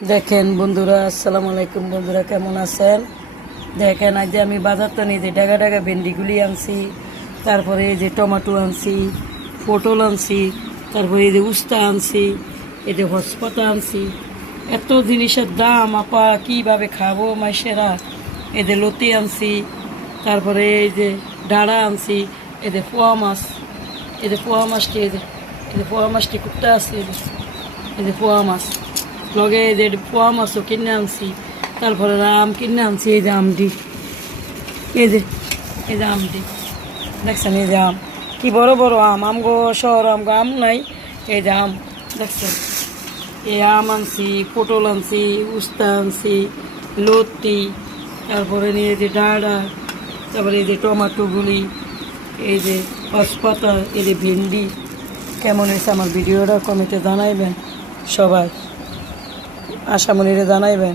দেখেন বন্ধুরা, আসসালামু আলাইকুম। বন্ধুরা কেমন আছেন? দেখেন আজ যে আমি বাজার তো নিয়ে যে ডাগা ডাগা ভেন্ডিগুলি আনছি, তারপরে এই যে টমেটো আনছি, পটল আনছি, তারপরে এই যে উস্তা আনছি, এই যে হসপাতা আনছি। এত জিনিসের দাম আপা, কীভাবে খাবো মাইসেরা। এই যে লতি আনছি, তারপরে এই যে ডাড়া আনছি, এই যে পোয়া মাছ, এই যে পোয়া মাছটি, এই যে পোয়া মাছটি কুট্টা আছে, এই যে পোয়া মাছ লগে এই যে পোয়া মাছও কিনে আনছি। তারপরে আম কিনে আনছি, এই যে আমটি, এই যে এই যে আমটি দেখছেন, এই যে আম কি বড় বড় আম। আমগো শহর আমগো আম নাই, এই যে আম দেখছেন। এই আম আনছি, পটল আনছি, উস্তা আনছি, লতি, তারপরে নিয়ে যে ডাঁড়া, তারপরে এই যে টমাটোগুলি, এই যে পাতা, এই যে ভেন্ডি। কেমন হয়েছে আমার ভিডিওটা কমেন্টে জানাইবেন, সবাই আশামণিরে জানাইবেন।